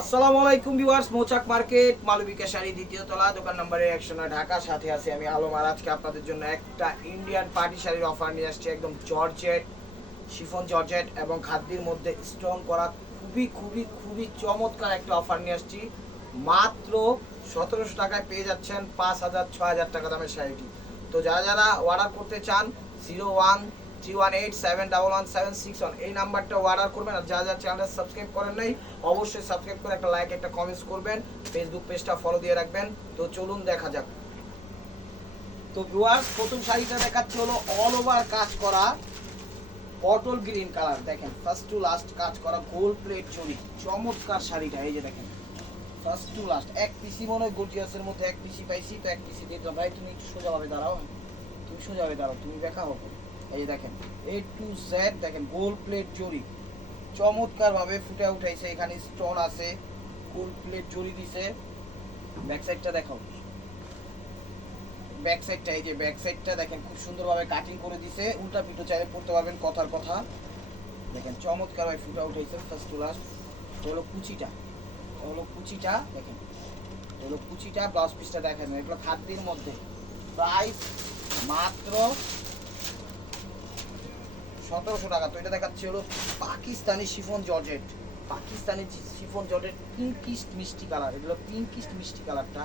আসসালামু আলাইকুম ভিউয়ার্স, মৌচাক মার্কেট মালবিকা শাড়ি দ্বিতীয় তলা, দোকান নম্বরে 109 ঢাকা। সাথে আছি আমি আলম। আর আজকে আপনাদের জন্য একটা ইন্ডিয়ান পার্টি শাড়ির অফার নিয়ে আসছি। একদম জর্জেট, শিফন জর্জেট এবং খাদ্যের মধ্যে স্টোন করা খুবই খুবই খুবই চমৎকার একটা অফার নিয়ে আসছি। মাত্র 1700 টাকায় পেয়ে যাচ্ছেন 5000-6000 টাকা দামের শাড়িটি। তো যারা যারা অর্ডার করতে চান 0131871171 এই নাম্বারটা অর্ডার করবেন। আর যারা যারা চ্যানেলটা সাবস্ক্রাইব করেন নাই অবশ্যই সাবস্ক্রাইব করে একটা লাইক একটা কমেন্টস করবেন, ফেসবুক পেজটা ফলো দিয়ে রাখবেন। তো চলুন দেখা যাক। তো ভিউয়ার্স, প্রথম শাড়িটা দেখাচ্ছি হলো অল ওভার কাজ করা বটল গ্রিন কালার। দেখেন ফার্স্ট টু লাস্ট কাজ করা গোল্ড প্লেট জড়ি, চমৎকার শাড়িটা। এই যে দেখেন ফার্স্ট টু লাস্ট এক পিসি মনে হয় গর্জিয়াসের মধ্যে এক পিসি পাইছি, তো এক পিসি দিয়ে দিলাম। ভাই তুমি একটু সোজাভাবে দাঁড়াও, তুমি সোজাভাবে দাঁড়াও, তুমি দেখা হবে। এই যে দেখেন A to Z, দেখেন গোল্ড প্লেট জড়ি চমৎকার ভাবে ফুটে উঠাইছে। এখানে স্টোন আছে, গোল্ড প্লেট জড়ি দিছে। ব্যাক সাইডটা দেখাও, ব্যাক সাইডটা এই যে ব্যাক সাইডটা দেখেন খুব সুন্দরভাবে কাটিং করে দিছে। উল্টা পিটো চাইলে পড়তে পারবেন, কথার কথা। দেখেন চমৎকার ভাবে ফুটে উঠাইছে ফার্স্ট টু লাস্ট। হলো কুচিটা, হলো কুচিটা দেখেন, হলো কুচিটা। ব্লাউজ পিসটা দেখেন, এগুলো খাদ্যের মধ্যে। প্রাইস মাত্র 1700 টাকা। তো এটা দেখাচ্ছে হলো Pakistani chiffon georgette, Pakistani chiffon georgette pinkest মিষ্টি কালার। এগুলো পিঙ্কিস্ট মিষ্টি কালারটা।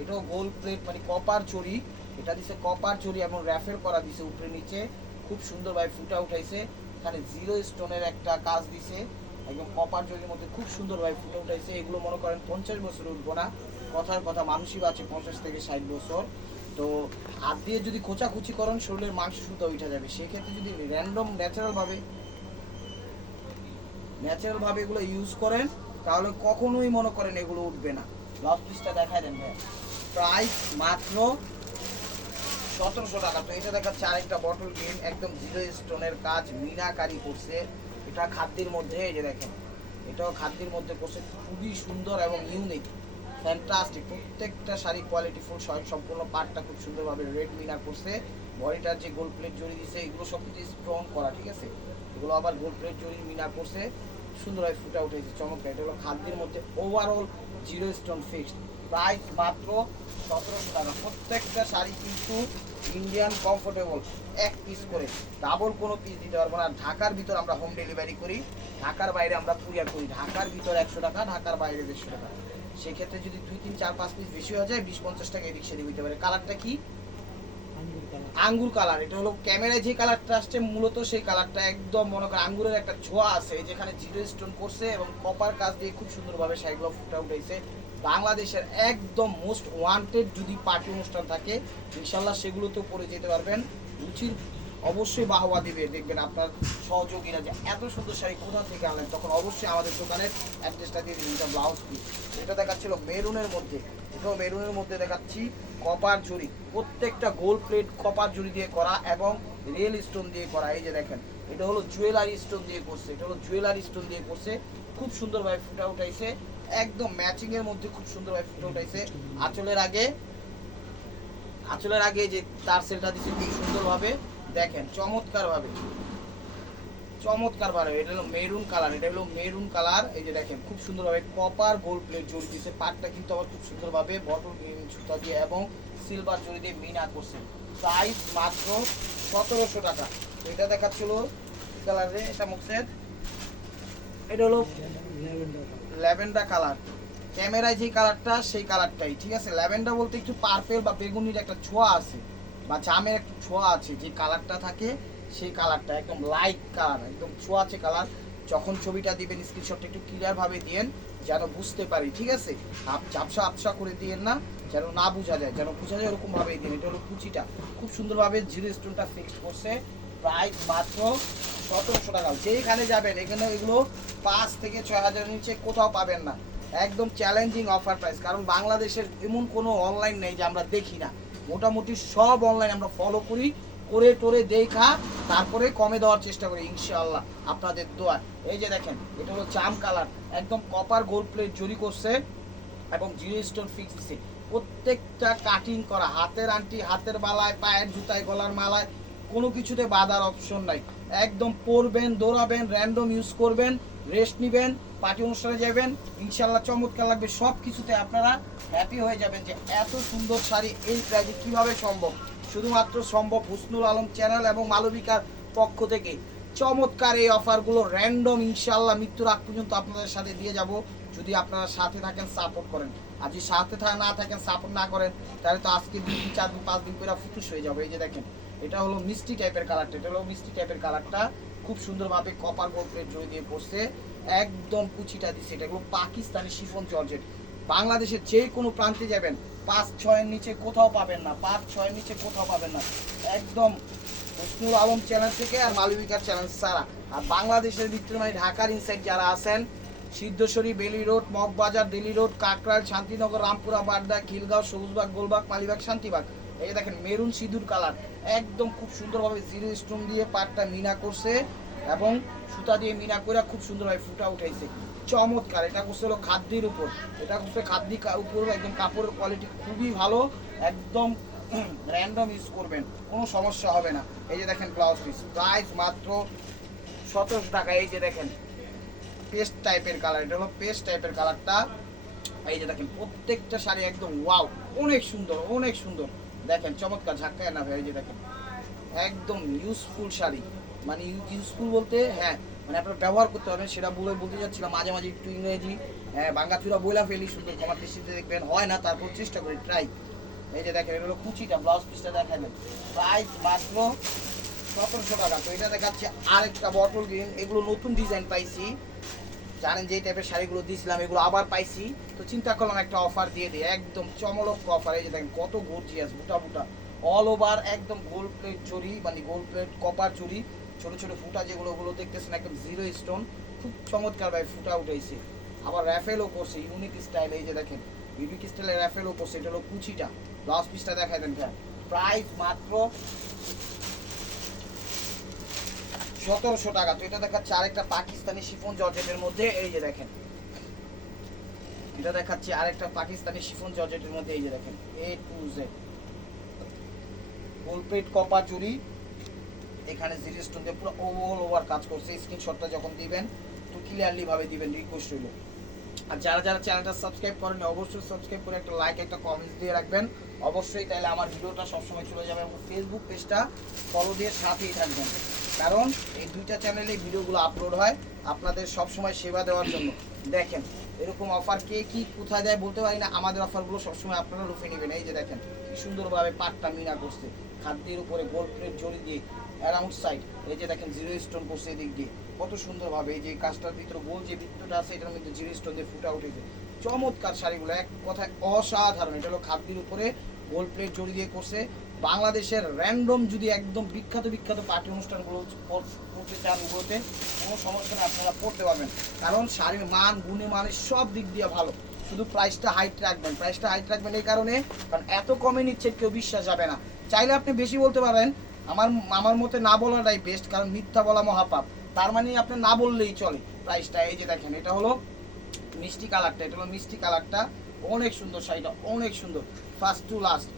এটাও গোল্ড প্লেট মানে কপার চড়ি, এটা দিছে কপার চড়ি এবং র্যাফেল করা দিছে উপরে নিচে। খুব সুন্দরভাবে ফুটা উঠাইছে। এখানে জিরো স্টোনের একটা কাজ দিছে, একদম কপার চড়ির মধ্যে খুব সুন্দরভাবে ফুটে উঠাইছে। এগুলো মনে করেন 50 বছর উঠবো না, কথার কথা। মানুষই আছে 50 থেকে 60 বছর। তো হাত দিয়ে যদি খোঁচাখুচি করেন শরীরের মাংস সুতা উঠে যাবে। সেক্ষেত্রে যদি র্যান্ডম ন্যাচারাল ভাবে এগুলো ইউজ করেন তাহলে কখনোই মনে করেন এগুলো উঠবে না। ব্লাউজ পিসটা দেখায় দেন ভাই। প্রাইস মাত্র 1700 টাকা। তো এটা দেখাচ্ছে আরেকটা বটল গ্রিন, একদম জিরো স্টোনের কাজ মিনাকারি করছে। এটা খাদ্যের মধ্যে, এই যে দেখেন এটাও খাদ্যের মধ্যে করছে, খুবই সুন্দর এবং ইউনিক, ফ্যান্টাস্টিক। প্রত্যেকটা শাড়ি কোয়ালিটি ফুল, সম্পূর্ণ পার্টটা খুব সুন্দরভাবে রেড মিনা করছে। বডিটার যে গোল্ড প্লেট জড়ি দিছে এগুলো সব কিছু স্ট্রং করা, ঠিক আছে। এগুলো আবার গোল্ড প্লেট জড়ি মিনা করছে, সুন্দরভাবে ফুটা উঠেছে, চমৎকার। এটা হলো খাদ্যের মধ্যে overall zero stone fixed. Price মাত্র 1700 টাকা। প্রত্যেকটা শাড়ি কিন্তু ইন্ডিয়ান কমফোর্টেবল, এক পিস করে, ডাবল কোনো পিস দিতে পারবো না। ঢাকার ভিতর আমরা হোম ডেলিভারি করি, ঢাকার বাইরে আমরা কুরিয়ার করি। ঢাকার ভিতর 100 টাকা, ঢাকার বাইরে 150 টাকা। সেক্ষেত্রে যদি 2, 3, 4, 5 পিস বেশি হয়ে যায় 20-50 টাকা এদিক সেদিক হইতে পারে। কালারটা কি? আঙ্গুর কালার। এটা হলো ক্যামেরায় যে কালারটা আসছে মূলত সেই কালারটা, একদম মনে করেন আঙ্গুরের একটা ছোঁয়া আছে। যেখানে জিরো স্টোন করছে এবং কপার কাজ দিয়ে খুব সুন্দরভাবে শাড়িগুলো ফুটে উঠেছে। বাংলাদেশের একদম মোস্ট ওয়ান্টেড যদি পার্টি অনুষ্ঠান থাকে ইনশাল্লাহ সেগুলোতেও পরে যেতে পারবেন। রুচির অবশ্যই বাহবা দিবে, দেখবেন আপনার সহযোগীরা যে এত সুন্দর শাড়ি কোথা থেকে আনলেন, তখন অবশ্যই আমাদের দোকানের অ্যাড্রেসটা দিয়ে দিন। এটা ব্লাউজ পিস, এটা দেখাচ্ছিল মেরুনের মধ্যে, এটাও মেরুনের মধ্যে দেখাচ্ছি কপার জুড়ি। প্রত্যেকটা গোল্ড প্লেট কপার জুড়ি দিয়ে করা এবং রিয়েল স্টোন দিয়ে করা। এই যে দেখেন এটা হলো জুয়েলারি স্টোন দিয়ে করছে, এটা হলো জুয়েলারি স্টোন দিয়ে করছে। খুব সুন্দরভাবে ফুটে উঠাইছে, একদম ম্যাচিং এর মধ্যে খুব সুন্দরভাবে ফুটে উঠাইছে। আঁচলের আগে যে তার সেলটা দিচ্ছে খুব সুন্দরভাবে, দেখেন চমৎকার ভাবে। এটা হলো মেরুন কালার, এটা হলো মেরুন কালার। এই যে দেখেন খুব সুন্দরভাবে কপার গোল্ড প্লেট জড়ি দিয়েছে। পাটটা কিন্তু আবার খুব সুন্দরভাবে বটল গ্রিন সুতা দিয়ে এবং সিলভার জড়ি দিয়ে মিনা করছে। প্রাইস মাত্র 1700 টাকা। তো এটা দেখাচ্ছিল কালারে, এটা মুখের, এটা হলো ল্যাভেন্ডার কালার। ক্যামেরায় যে কালারটা সেই কালারটাই, ঠিক আছে। ল্যাভেন্ডার বলতে একটু পার্পেল বা বেগুনির একটা ছোঁয়া আছে, বা জামের একটা ছোঁয়া আছে, যে কালারটা থাকে সেই কালারটা একদম লাইট কালার, একদম ছোঁয়া আছে কালার। যখন ছবিটা দিবেন স্ক্রিনশটটা একটু ক্লিয়ারভাবে দিয়েন যেন বুঝতে পারি, ঠিক আছে। ঝাপসা আপসা করে দিয়েন না, যেন না বোঝা যায়, যেন বোঝা যায় ওরকমভাবেই দিন। এটা হলো কুচিটা, খুব সুন্দরভাবে জিরো স্টোনটা ফিক্সড করছে। প্রাইস মাত্র 1700 টাকা। যেখানে যাবেন এখানে এগুলো 5 থেকে 6000 নিচে কোথাও পাবেন না। একদম চ্যালেঞ্জিং অফার প্রাইস, কারণ বাংলাদেশের এমন কোনো অনলাইন নেই যে আমরা দেখি না। মোটামুটি সব অনলাইন আমরা ফলো করি, করে টোরে দেখা তারপরে কমে দেওয়ার চেষ্টা করি ইনশাআল্লাহ আপনাদের দোয়া। এই যে দেখেন এটা হলো জাম কালার, একদম কপার গোল্ড প্লেট জড়ি করছে এবং জিরো স্টোন ফিক্স দিছে। প্রত্যেকটা কাটিং করা, হাতের আংটি, হাতের বালায়, পায়ের জুতায়, গলার মালায়, কোনো কিছুতে বাঁধার অপশন নাই। একদম পরবেন, দৌড়াবেন, র্যান্ডম ইউজ করবেন, রেস্ট নেবেন, পার্টি অনুষ্ঠানে যাবেন ইনশাল্লাহ চমৎকার লাগবে, সব কিছুতে আপনারা হ্যাপি হয়ে যাবেন যে এত সুন্দর শাড়ি এই প্রাইজে কীভাবে সম্ভব। শুধুমাত্র সম্ভব হুসনুল আলম চ্যানেল এবং মালবিকার পক্ষ থেকে। চমৎকার এই অফারগুলো র্যান্ডম ইনশাল্লাহ মৃত্যুর আগ পর্যন্ত আপনাদের সাথে দিয়ে যাব, যদি আপনারা সাথে থাকেন, সাপোর্ট করেন। আর যদি সাথে না থাকেন, সাপোর্ট না করেন, তাহলে তো আজকে 2 দিন 4 দিন 5 দিন করে ফুটুস হয়ে যাবে। এই যে দেখেন, এটা হলো মিষ্টি টাইপের কালারটা, এটা হলো মিষ্টি টাইপের কালারটা, খুব সুন্দরভাবে কপার গোল্ড প্লেট জড়ি দিয়ে পড়ছে, একদম কুচিটা দিচ্ছে। এটা এগুলো পাকিস্তানি শিফন জর্জেট। বাংলাদেশের যে কোনো প্রান্তে যাবেন 5-6 নিচে কোথাও পাবেন না, 5-6 নিচে কোথাও পাবেন না, একদম হুসনুল আলম চ্যানেল থেকে আর মালবিকার চ্যানেল ছাড়া। আর বাংলাদেশের ভিতরে মানে ঢাকার ইনসাইড যারা আছেন, সিদ্ধেশ্বরী, বেলি রোড, মগবাজার, দিল্লি রোড, কাকরাইল, শান্তিনগর, রামপুরা, বাড্ডা, খিলগাঁও, সবুজবাগ, গোলবাগ, মালিবাগ, শান্তিবাগ, এই যে দেখেন মেরুন সিঁদুর কালার, একদম খুব সুন্দরভাবে জিরো স্টোন দিয়ে পাটটা মিনা করছে এবং সুতা দিয়ে মিনা করে খুব সুন্দরভাবে ফুটা উঠাইছে। চমৎকার। এটা করছে হলো খাদ্যের উপর, এটা করছে খাদ্যের উপর, একদম কাপড়ের কোয়ালিটি খুবই ভালো, একদম র্যান্ডম ইউজ করবেন, কোনো সমস্যা হবে না। এই যে দেখেন ব্লাউজ পিস, প্রাইস মাত্র 1700 টাকা। এই যে দেখেন পেস্ট টাইপের কালার, এটা হলো পেস্ট টাইপের কালারটা। এই যে দেখেন প্রত্যেকটা শাড়ি একদম ওয়াও, অনেক সুন্দর, অনেক সুন্দর। দেখেন চমৎকার, ঝাক্কায় না ভাই। এই যে দেখেন একদম ইউজফুল শাড়ি, মানে ইউজফুল বলতে হ্যাঁ মানে আপনারা ব্যবহার করতে পারবেন, সেটা বলতে যাচ্ছিলাম। মাঝে মাঝে একটু ইংরেজি বাঙ্গাচুরা বইলা ফেলি, সুন্দর কমার দৃষ্টিতে দেখবেন, হয় না, তারপর চেষ্টা করি, ট্রাই। এই যে দেখেন এটা হলো কুচিটা, ব্লাউজ পিসটা দেখাবেন, প্রাইস মাত্র 1700 টাকা। তো এটা দেখাচ্ছে আরেকটা বটল গ্রিন, এগুলো নতুন ডিজাইন পাইছি, জানেন যে এই টাইপের শাড়িগুলো দিয়েছিলাম, এগুলো আবার পাইছি, তো চিন্তা করলাম একটা অফার দিয়ে দিই, একদম চমলক অফার। এই যে দেখেন কত গর্জিয়াস, বুটা বুটা অল ওভার, একদম গোল্ড প্লেট জড়ি, মানে গোল্ড প্লেট কপার জড়ি, ছোট ছোট ফুটা যেগুলো ওগুলো দেখতেছেন একদম জিরো স্টোন, খুব চমৎকার ভাই ফুটা উঠেছে। আবার র্যাফেলও করছে ইউনিক স্টাইল, এই যে দেখেন ইউনিক স্টাইলে র্যাফেলও করছে। এটা হলো কুচিটা, ব্লাউজ পিসটা দেখাই দেন ভাই, প্রাইস মাত্র 1700 টাকা। তো এটা দেখাচ্ছে আরেকটা পাকিস্তানি শিফন জর্জেটের মধ্যে, এই যে দেখেন এটা দেখাচ্ছে আরেকটা পাকিস্তানি শিফন জর্জেটের মধ্যে, এই যে দেখেন A to Z gold plate copper জুড়ি, এখানে জিরো স্টোন দিয়ে পুরো অল ওভার কাজ করছে। স্ক্রিনশটটা যখন দিবেন একটু ক্লিয়ারলি ভাবে দিবেন, রিকোয়েস্ট হইল। আর যারা যারা চ্যানেলটা সাবস্ক্রাইব করেন অবশ্যই সাবস্ক্রাইব করে একটা লাইক একটা কমেন্টস দিয়ে রাখবেন অবশ্যই, তাহলে আমার ভিডিওটা সবসময় চলে যাবে। এবং ফেসবুক পেজটা ফলো দিয়ে সাথেই থাকবেন, কারণ এই দুইটা চ্যানেলে ভিডিওগুলো আপলোড হয় আপনাদের সবসময় সেবা দেওয়ার জন্য। দেখেন এরকম অফার কে কি কোথায় দেয় বলতে পারি না, আমাদের অফারগুলো সবসময় আপনারা রুফে নেবেন। এই যে দেখেন কি সুন্দরভাবে পাটটা মিনা করছে, খাদ্যের উপরে গোল্ড প্লেট জড়ি দিয়ে অ্যারাউন্ড সাইড, এই যে দেখেন জিরো স্টোন করছে এদিক দিয়ে কত সুন্দরভাবে। এই যে কাজটার ভিতরে গোল যে বৃত্তটা আছে এটার মধ্যে জিরো স্টোন দিয়ে ফুটা উঠেছে। চমৎকার শাড়িগুলো এক কথায় অসাধারণ। এটা হলো খাদ্যের উপরে গোল্ড প্লেট জড়ি দিয়ে করছে। বাংলাদেশের র্যান্ডম যদি একদম বিখ্যাত বিখ্যাত পার্টি অনুষ্ঠানগুলো করতে চান, ওগুলোতে কোনো সমস্যা নেই, আপনারা পড়তে পারবেন, কারণ শাড়ির মান গুণে মানের সব দিক দিয়ে ভালো। শুধু প্রাইসটা হাইট রাখবেন, প্রাইসটা হাইট রাখবেন এই কারণে, কারণ এত কমে নিচ্ছে কেউ বিশ্বাস যাবে না। চাইলে আপনি বেশি বলতে পারেন, আমার মতে না বলাটাই বেস্ট, কারণ মিথ্যা বলা মহাপাপ। তার মানে আপনি না বললেই চলে প্রাইসটা। এই যে দেখেন এটা হলো মিষ্টি কালারটা, এটা হলো মিষ্টি কালারটা, অনেক সুন্দর শাড়িটা, অনেক সুন্দর, ফার্স্ট টু লাস্ট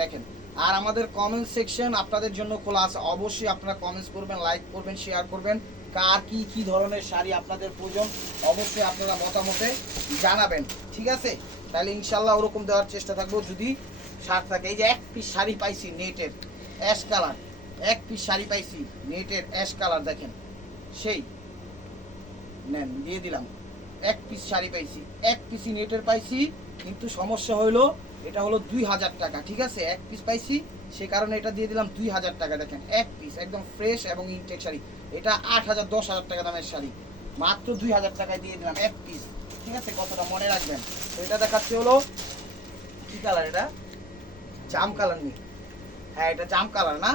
দেখেন। আর আমাদের কমেন্ট সেকশন আপনাদের জন্য খোলা আছে, অবশ্যই আপনারা কমেন্টস করবেন, লাইক করবেন, শেয়ার করবেন, কার কি কি ধরনের শাড়ি আপনাদের প্রয়োজন অবশ্যই আপনারা মতামতে জানাবেন, ঠিক আছে? তাহলে ইনশাল্লাহ ওরকম দেওয়ার চেষ্টা থাকবো যদি শার্ট থাকে। এই যে এক পিস শাড়ি পাইছি নেটের অ্যাশ কালার, এক পিস শাড়ি পাইছি নেটের অ্যাশ কালার, দেখেন সেই নেন দিয়ে দিলাম। এক পিস শাড়ি পাইছি, এক পিসই নেটের পাইছি, কিন্তু সমস্যা হইলো এটা হলো 2000 টাকা, ঠিক আছে? এক পিস পাইছি সে কারণে এটা দিয়ে দিলাম 2000 টাকা। দেখেন এক পিস একদম ফ্রেশ এবং ইনটেক শাড়ি, এটা 8000 10,000 টাকা দামের শাড়ি, মাত্র 2000 টাকায় দিয়ে দিলাম এক পিস, ঠিক আছে? কতটা মনে রাখবেন। তো এটা দেখাচ্ছে হলো কি কালার, এটা জাম কালার নেই, হ্যাঁ এটা জাম কালার না,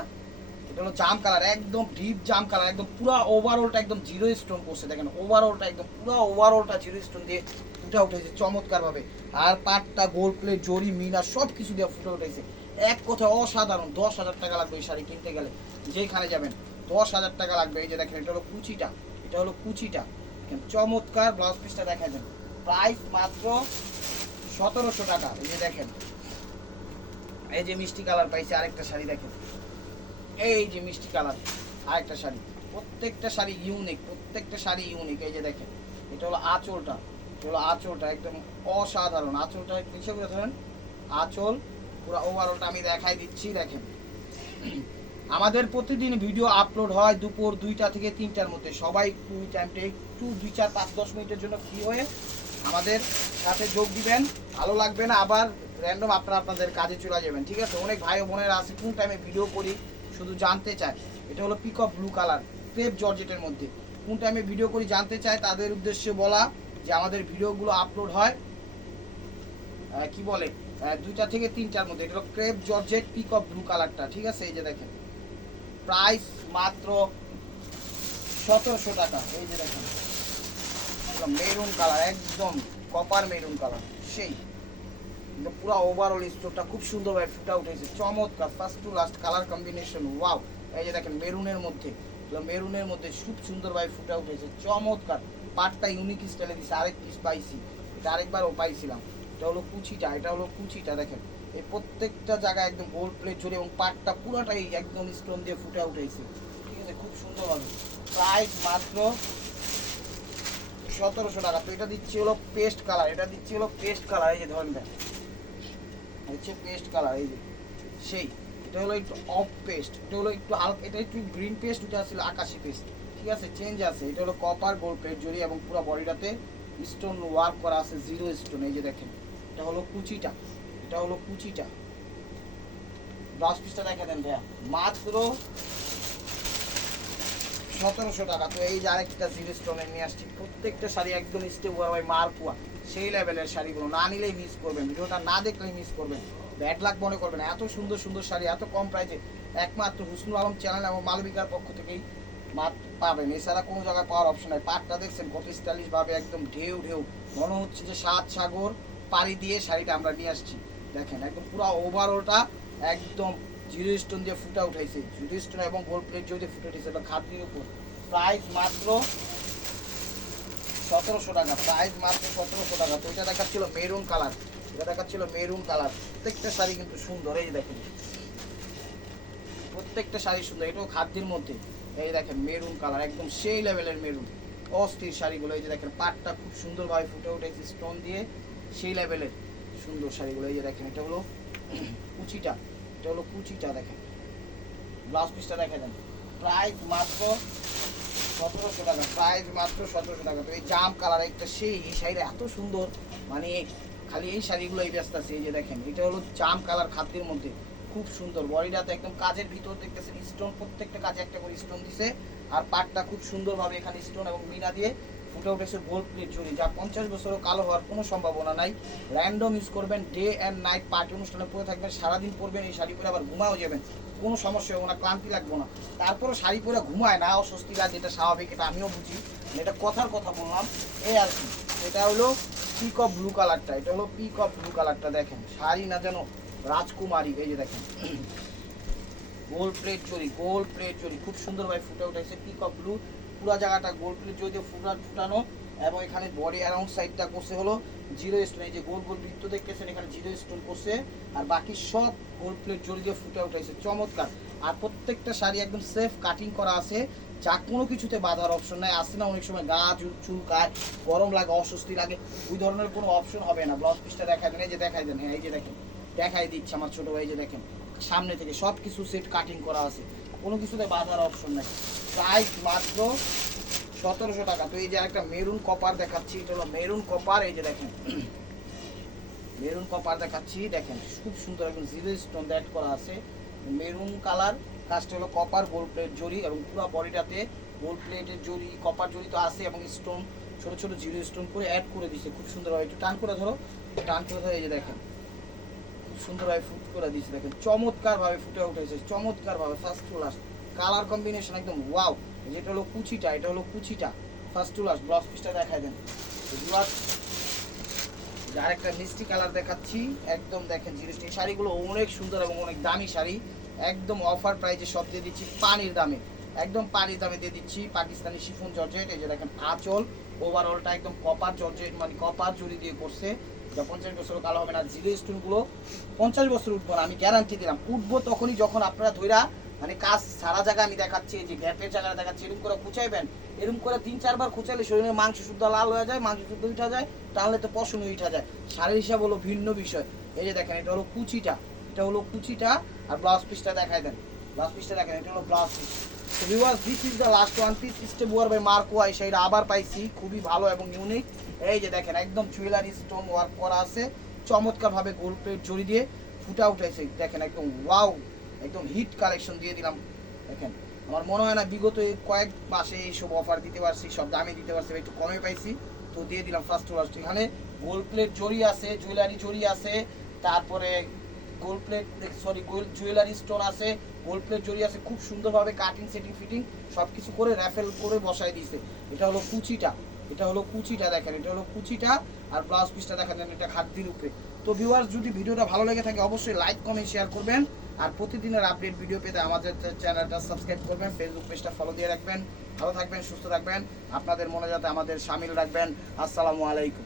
এটা হলো জাম কালার, একদম ডিপ জাম কালার, একদম পুরো ওভারঅলটা একদম জিরো স্টোন করছে। দেখেন ওভারঅলটা একদম পুরো ওভারঅলটা জিরো স্টোন দিয়ে ফুটে উঠেছে চমৎকার ভাবে। আর পাটটা গোল্ড প্লেট জরি মিনা সব কিছু দিয়ে ফুটে উঠেছে, এক কথায় অসাধারণ। 10,000 টাকা লাগবে এই শাড়ি কিনতে গেলে, যেখানে যাবেন 10,000 টাকা লাগবে। এই যে দেখেন এটা হলো কুচিটা, এটা হলো কুচিটা, চমৎকার। ব্লাউজ পিসটা দেখা যান, প্রাইস মাত্র 1700 টাকা। এই যে দেখেন এই যে মিষ্টি কালার পাইছে আরেকটা শাড়ি, দেখেন এই যে মিষ্টি কালার আরেকটা শাড়ি, প্রত্যেকটা শাড়ি ইউনিক, প্রত্যেকটা শাড়ি ইউনিক। এই যে দেখেন এটা হলো আঁচলটা, এটা হলো আঁচলটা একদম অসাধারণ। আঁচলটা পিছিয়ে করে ধরেন, আঁচল পুরো ওভারঅলটা আমি দেখাই দিচ্ছি। দেখেন আমাদের প্রতিদিন ভিডিও আপলোড হয় দুপুর 2টা থেকে 3টার মধ্যে। সবাই একটু টাইমটা একটু 2, 4, 5, 10 মিনিটের জন্য ফ্রি হয়ে আমাদের সাথে যোগ দিবেন। ভালো লাগবে না আবার র্যান্ডম আপনারা আপনাদের কাজে চলে যাবেন, ঠিক আছে? অনেক ভাই ও বোনেরা আছে কোন টাইমে ভিডিও করি শুধু জানতে চায়। এটা হলো পিকক ব্লু কালার ক্রেপ জর্জেটের মধ্যে, কোন টাইমে ভিডিও করি জানতে চায় তাদের উদ্দেশ্যে বলা যে আমাদের ভিডিওগুলো আপলোড হয় কি বলে 2টা থেকে 3টার মধ্যে। এটা হলো ক্রেপ জর্জেট পিকক ব্লু কালারটা, ঠিক আছে? এই যে দেখেন প্রাইস মাত্র 1700 টাকা। এই যে দেখেন মেরুন কালার, একদম কপার মেরুন কালার, সেই পুরো ওভারঅল স্টোরটা খুব সুন্দরভাবে ফুটে উঠেছে, চমৎকার first to last colour combination, wow. এই যে দেখেন মেরুনের মধ্যে, মেরুনের মধ্যে খুব সুন্দরভাবে ফুটে উঠেছে, চমৎকার। পাটটা ইউনিক স্টাইলে দিচ্ছে, আরেক পিস পাইছি, এটা আরেকবারও পাইছিলাম। এটা হলো কুচিটা, এটা হলো কুচিটা, দেখেন এই প্রত্যেকটা জায়গায় একদম গোল্ড প্লেট জুড়ে এবং পাটটা পুরোটাই একদম স্টোন দিয়ে ফুটে উঠেছে, ঠিক আছে? খুব সুন্দরভাবে। প্রাইস মাত্র 1700 টাকা। তো এটা দিচ্ছি হলো পেস্ট কালার, এটা দিচ্ছি হলো পেস্ট কালার। এই যে ধরেন দেখ হচ্ছে পেস্ট কালার, এই যে সেই এটা হলো একটু অফ পেস্ট, এটা হলো একটু হালকা, এটা একটু গ্রিন পেস্ট, এটা আসলে আকাশি পেস্ট, ঠিক আছে? চেঞ্জ আছে। এটা হলো কপার গোল্ড প্লেট জড়ি এবং পুরো বডিটাতে স্টোন ওয়ার্ক করা আছে, জিরো স্টোন। এই যে দেখেন এটা হলো কুচিটা, এটা হলো কুচিটা। ব্লাউজ পিসটা দেখা দেন ভাইয়া, মাত্র 1700 টাকা। তো এই যে আরেকটা জিরো স্টোনে নিয়ে আসছি, প্রত্যেকটা শাড়ি একদম স্টেপ ওয়াই মারকুয়া, সেই লেভেলের শাড়িগুলো না নিলেই মিস করবেন, ভিডিওটা না দেখলেই মিস করবেন, ব্যাড লাক মনে করবেন। এত সুন্দর সুন্দর শাড়ি এত কম প্রাইসে একমাত্র হুসনুল আলম চ্যানেল এবং মালবিকার পক্ষ থেকেই মাত্র পাবেন, এছাড়া কোনো জায়গায় পাওয়ার অপশন নাই। পাটটা দেখছেন কত স্টাইলিশ ভাবে, একদম ঢেউ ঢেউ, মনে হচ্ছে যে 7 সাগর পাড়ি দিয়ে শাড়িটা আমরা নিয়ে আসছি। দেখেন একদম পুরো ওভারঅলটা একদম জিরো স্টোন দিয়ে ফুটা উঠাইছে, জিরো স্টোন এবং গোল্ড প্লেট দিয়ে ফুটে উঠেছে, এটা খাদ্যের উপর। প্রাইস মাত্র 1700 টাকা, প্রাইস মাত্র 1700 টাকা। তো এটা দেখাচ্ছিল মেরুন কালার, এটা দেখাচ্ছিল মেরুন কালার। প্রত্যেকটা শাড়ি কিন্তু সুন্দর, এই দেখেন প্রত্যেকটা শাড়ি সুন্দর, এটাও খাদ্যের মধ্যে। এই দেখেন মেরুন কালার, একদম সেই লেভেলের মেরুন, অস্থির শাড়িগুলো। এই যে দেখেন পাটটা খুব সুন্দরভাবে ফুটে উঠেছে স্টোন দিয়ে, সেই লেভেলের সুন্দর শাড়িগুলো। এই যে দেখেন এটা হলো কুচিটা, এটা হলো কুচিটা, দেখেন ব্লাউজ পিসটা দেখা দেন। প্রাইস মাত্র 1700 টাকা, প্রাইস মাত্র 1700 টাকা। তো এই জাম কালার একটা সেই, এই শাড়িটা এত সুন্দর, মানে খালি এই শাড়িগুলো এই ব্যস্ত আছে। এই যে দেখেন এটা হলো জাম কালার খাদ্যের মধ্যে, খুব সুন্দর। বডিটাতে একদম কাজের ভিতর দেখতেছেন স্টোন, প্রত্যেকটা কাজে একটা করে স্টোন দিছে, আর পাটটা খুব সুন্দরভাবে এখানে স্টোন এবং মিনা দিয়ে ফুটে উঠেছে গোল্ড প্লেট জুড়ি, যা 50 বছরও কালো হওয়ার কোনো সম্ভাবনা নাই। র্যান্ডম ইউজ করবেন, ডে অ্যান্ড নাইট পার্টি অনুষ্ঠানে পরে থাকবেন, সারাদিন পরবেন এই শাড়ি পরে, আবার ঘুমাও যাবেন, কোনো সমস্যা হবে না, ক্লান্তি লাগবে না। তারপরও শাড়ি পরে ঘুমায় না, অস্বস্তি লাগে, এটা স্বাভাবিক, এটা আমিও বুঝি, এটা কথার কথা বললাম এই আর কি। এটা হলো পিক অফ ব্লু কালারটা, এটা হলো পিক অফ ব্লু কালারটা, দেখেন শাড়ি না যেন রাজকুমারী। এই যে দেখেন গোল্ড প্লেট জড়ি, গোল্ড প্লেট জড়ি খুব সুন্দরভাবে ফুটে উঠেছে, পিক অফ ব্লু, পুরো জায়গাটা গোল্ড প্লেট জড়ি দিয়ে ফুটানো, এবং এখানে বডি অ্যারাউন্ড সাইডটা করছে হলো জিরো স্টোন। এই যে গোল গোল বৃত্ত দেখতেছেন এখানে জিরো স্টোন করছে, আর বাকি সব গোল্ড প্লেট জড়ি দিয়ে ফুটে উঠেছে, চমৎকার। আর প্রত্যেকটা শাড়ি একদম সেফ কাটিং করা আছে, যা কোনো কিছুতে বাধার অপশন নাই। আসছে না অনেক সময় গা চুলকায়, গরম লাগে, অস্বস্তি লাগে, ওই ধরনের কোনো অপশন হবে না। ব্লাউজ পিসটা দেখাই দেন, এই যে দেখাই দেন, হ্যাঁ এই যে দেখেন দেখাই দিচ্ছে আমার ছোটো ভাই, যে দেখেন সামনে থেকে সব কিছু সেট কাটিং করা আছে, কোনো কিছুতে বাধার অপশন নাই। প্রাইস মাত্র 1700 টাকা। তো এই যে একটা মেরুন কপার দেখাচ্ছি, এটা হলো মেরুন কপার, এই যে দেখেন মেরুন কপার দেখাচ্ছি, দেখেন খুব সুন্দর একদম জিরো স্টোন দ্যাট করা আছে, মেরুন কালার, কাজটা হলো কপার গোল্ড প্লেট জড়ি, এবং পুরো বডিটাতে গোল্ড প্লেটের জড়ি কপার জড়ি তো আছে, এবং স্টোন ছোট ছোট জিরো স্টোন করে অ্যাড করে দিচ্ছে খুব সুন্দরভাবে। একটু টান করে ধরো, টান করে ধরো, এই যে দেখেন খুব সুন্দরভাবে ফুট করে দিচ্ছে, দেখেন চমৎকারভাবে ফুটে উঠেছে, চমৎকারভাবে first to last colour combination একদম ওয়াও। যেটা হলো কুচিটা, এটা হলো কুচিটা ফার্স্ট টু লাস্ট। ব্লাউজ পিসটা দেখাই দেন, আরেকটা মিষ্টি কালার দেখাচ্ছি, একদম দেখেন জিনিসটা, এই শাড়িগুলো অনেক সুন্দর এবং অনেক দামি শাড়ি, একদম অফার প্রাইসে সব দিয়ে দিচ্ছি, পানির দামে, একদম পানির দামে দিয়ে দিচ্ছি। পাকিস্তানি শিফন জর্জেট, এই যে দেখেন আঁচল ওভারঅলটা একদম কপার জর্জেট, মানে কপার জড়ি দিয়ে করছে, যা 50 বছর কালো হবে না। জিরো স্টোনগুলো 50 বছর উঠবো না, আমি গ্যারান্টি দিলাম। উঠবো তখনই যখন আপনারা ধৈরা মানে কাজ সারা জায়গায় আমি দেখাচ্ছি, এই যে গ্যাপের জায়গায় দেখাচ্ছি, এরকম করে কুচাইবেন, এরকম করে 3-4 বার কুচাইলে শরীরে মাংস শুদ্ধ লাল হয়ে যায়, মাংস শুদ্ধ উঠা যায়, টানলে তো পশম উঠা যায়। শাড়ির হিসাব হলো ভিন্ন বিষয়। এই যে দেখেন এটা হলো কুচিটা, এটা হলো কুচিটা। আর ব্লাউজ পিসটা দেখাই দেন, ব্লাউজ পিসটা দেখেন, এটা হলো ব্লাউজ পিস। তো viewers, this is the last one piece স্টেপ ওয়ার বাই মার্কো আয়েশা। এটা আবার পাইছি, খুবই ভালো এবং ইউনিক। এই যে দেখেন একদম জুয়েলারি স্টোন ওয়ার্ক করা আছে, চমৎকার ভাবে গোল্ড প্লেট জড়ি দিয়ে ফুটা উঠাইছে। দেখেন একদম ওয়াও, একদম হিট কালেকশন দিয়ে দিলাম। দেখেন আমার মনে হয় না বিগত এই কয়েক মাসে এইসব অফার দিতে পারছি, সব দামে দিতে পারছি, একটু কমে পাইছি, তো দিয়ে দিলাম ফার্স্ট লাস্ট। এখানে গোল্ড প্লেট জড়ি আছে, জুয়েলারি জড়ি আছে, তারপরে gold plate sorry gold jewellery stone আছে, গোল্ড প্লেট জড়ি আছে, খুব সুন্দরভাবে কাটিং সেটিং ফিটিং সব কিছু করে র্যাফেল করে বসাই দিয়েছে। এটা হলো কুচিটা, এটা হলো কুচিটা দেখেন, এটা হলো কুচিটা। আর ব্লাউজ পিসটা দেখেন, এটা খাদ্যের উপরে। তো ভিউয়ার্স, যদি ভিডিওটা ভালো লেগে থাকে অবশ্যই লাইক কমেন্ট শেয়ার করবেন। আর প্রতিদিনের আপডেট ভিডিও পেতে আমাদের চ্যানেলটা সাবস্ক্রাইব করবেন, ফেসবুক পেজটা ফলো দিয়ে রাখবেন। ভালো থাকবেন, সুস্থ থাকবেন, আপনাদের মনে যাতে আমাদের শামিল রাখবেন। আসসালামু আলাইকুম।